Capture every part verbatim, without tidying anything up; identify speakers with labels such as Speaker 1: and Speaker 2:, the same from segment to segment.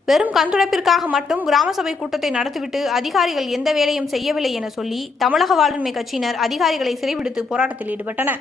Speaker 1: வெறும் கண்துடைப்பிற்காக மட்டும் கிராம சபை கூட்டத்தை நடத்திவிட்டு அதிகாரிகள் எந்த வேலையும் செய்யவில்லை என சொல்லி தமிழக வாழ்வுரிமை கட்சியினர் அதிகாரிகளை சிறைபிடித்து போராட்டத்தில் ஈடுபட்டனர்.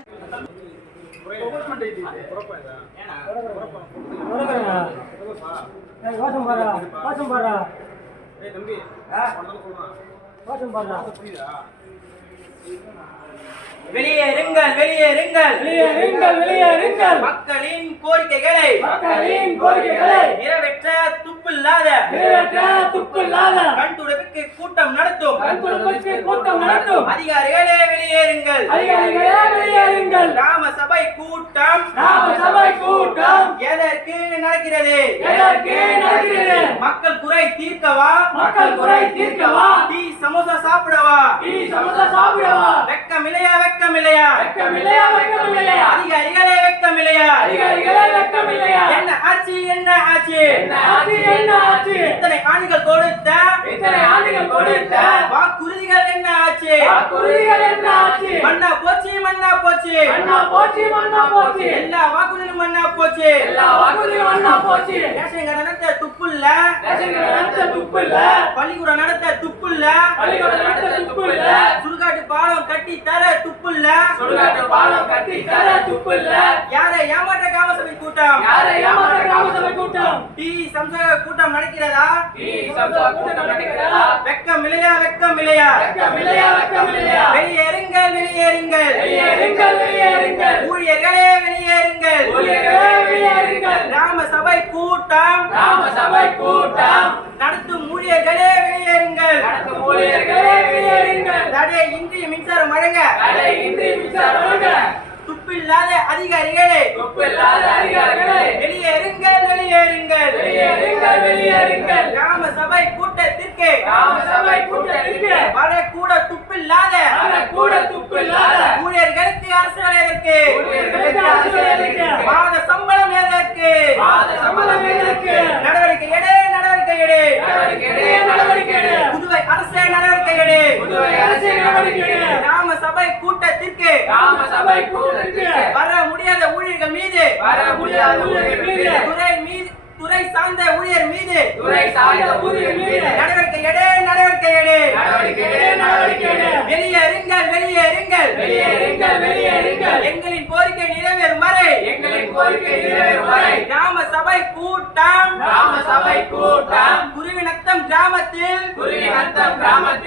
Speaker 2: வெளியேறுங்கள் வெளியேறுங்கள்
Speaker 3: வெளியேறுங்கள் வெளியேறுங்கள்
Speaker 2: மக்களின் கோரிக்கைகளை
Speaker 3: மக்களின் கோரிக்கைகளை
Speaker 2: நிறைவேற்ற துப்பில்லாத
Speaker 3: நிறைவேற்ற துப்பில்லாத
Speaker 2: கண் துடைப்புக்கு கூட்டம் நடத்தும்
Speaker 3: கண் துடைப்புக்கு கூட்டம் நடத்தும்
Speaker 2: அதிகாரிகளே வெளியேறுங்கள்
Speaker 3: அதிகாரிகளே வெளியேறுங்கள்
Speaker 2: கிராம சபை கூட்டம்
Speaker 3: கிராம சபை கூட்டம்
Speaker 2: எதற்கு நடக்கிறது
Speaker 3: எதற்கு நடக்கிறது
Speaker 2: மக்கள் குறை தீர்க்கவா
Speaker 3: மக்கள் குறை தீர்க்கவா
Speaker 2: டீ சமோசா சாப்பிடவா
Speaker 3: டீ சமோசா சாப்பிடவா
Speaker 2: வெக்கம் இல்லையா வெக்கம் இல்லையா
Speaker 3: வெக்கம் இல்லையா வெக்கம் இல்லையா
Speaker 2: அதிகாரிகளே வெக்கம் இல்லையா
Speaker 3: அதிகாரிகளே வெக்கம் இல்லையா
Speaker 2: என்ன ஆச்சு என்ன ஆச்சு
Speaker 3: என்ன ஆச்சு என்ன ஆச்சு
Speaker 2: இத்தனை ஆண்டுகள் கொடுத்த
Speaker 3: இத்தனை ஆண்டுகள் கொடுத்த
Speaker 2: வாக்குறுதிகள் என்ன ஆச்சு
Speaker 3: வாக்குறுதிகள் என்ன ஆச்சு
Speaker 2: மண்ணா போச்சு மண்ணா போச்சு
Speaker 3: மண்ணா போச்சு மண்ணா போச்சு
Speaker 2: எல்லா வாக்குறுதிகளும் மண்ணா போச்சு
Speaker 3: எல்லா வாக்குறுதியும் மண்ணா போச்சு
Speaker 2: ரேஷன் கடை நடத்த துப்புல்ல
Speaker 3: ரேஷன் கடை நடத்த துப்பில்ல
Speaker 2: பள்ளிக்கூடம் நடத்த துப்புல்ல
Speaker 3: பள்ளிக்கூடம் நடத்த துப்பில்ல
Speaker 2: சுடுகாட்டு பாலம் கட்டி தர துப்புல்ல
Speaker 3: சுடுகாட்டு பாலம் கட்டி தர துப்பில்ல
Speaker 2: யாரை ஏமாற்ற கிராம சபை கூட்டம்
Speaker 3: யாரை ஏமாற்ற கிராம சபை கூட்டம்
Speaker 2: டி சம்சக கூட்டம் நடக்கிறதா
Speaker 3: டி சம்சா கூட்டம் நடக்கிறதா
Speaker 2: வெக்கம் இல்லையா வெக்கம் இல்லையா
Speaker 3: வெக்கம் இல்லையா வெக்கம் இல்லையா
Speaker 2: வெளியேறுங்கள் வெளியேறுங்கள்
Speaker 3: வெளியேறுங்கள் வெளியேறுங்கள்
Speaker 2: ஊழியர்களே வெளியேறுங்கள்
Speaker 3: ஊழியர்களே வெளியேறுங்கள்
Speaker 2: கிராம சபை கூட்டம்
Speaker 3: கிராம சபை கூட்டம்
Speaker 2: நடத்தும் ஊழியர்களே வெளியேறுங்கள்
Speaker 3: நடத்தும் ஊழியர்களே வெளியேறுங்கள்
Speaker 2: தடை இன்றி மின்சாரம் வழங்க
Speaker 3: தடை இன்றி மின்சாரம் வழங்க
Speaker 2: துப்பில்லாத அதிகாரிகளே
Speaker 3: துப்பில்லாத அதிகாரிகளே
Speaker 2: வெளியேறுங்கள் வெளியேறுங்கள்
Speaker 3: வெளியேறுங்கள் வெளியேறுங்கள்
Speaker 2: கிராம சபை கூட்டத்திற்கு
Speaker 3: கிராம சபை கூட்டத்திற்கு
Speaker 2: வரக்கூட துப்பில்லாத
Speaker 3: கூட துப்பில்லாத
Speaker 2: ஊழியர்களுக்கு அரசு எதற்கு
Speaker 3: ஊழியர்களுக்கு அரசு எதற்கு
Speaker 2: மாத சம்பளம் எதற்கு
Speaker 3: மாத சம்பளம் எதற்கு
Speaker 2: நடவடிக்கை எடு நடவடிக்கை எடு
Speaker 3: நடவடிக்கை எடு நடவடிக்கை எடு
Speaker 2: புதுவை அரசே நடவடிக்கை எடு
Speaker 3: புதுவை அரசு நடவடிக்கை எடு
Speaker 2: கிராம சபை கூட்டத்திற்கு
Speaker 3: கிராம சபை கூட்டத்திற்கு
Speaker 2: வர முடியாத ஊழியர்கள் மீது
Speaker 3: வர முடியாத ஊழியர்கள் மீது
Speaker 2: துறை மீது துறை சார்ந்த ஊழியர் மீது
Speaker 3: துறை சார்ந்த ஊழியர் மீது
Speaker 2: நடவடிக்கை எடு நடவடிக்கை எடு
Speaker 3: நடவடிக்கை எடு நடவடிக்கை எடு
Speaker 2: வெளியேறுங்கள் வெளியேறுங்கள்
Speaker 3: வெளியேறுங்கள் வெளியேறுங்கள்
Speaker 2: எங்களின் கோரிக்கை நிறைவேறும் வரை
Speaker 3: எங்களின் கோரிக்கை நிறைவேறும் வரை
Speaker 2: கிராம சபை கூட்டம்
Speaker 3: கிராம சபை கூட்டம்
Speaker 2: குருவிநத்தம் கிராமத்தில்
Speaker 3: குருவிநத்தம் கிராமத்தில்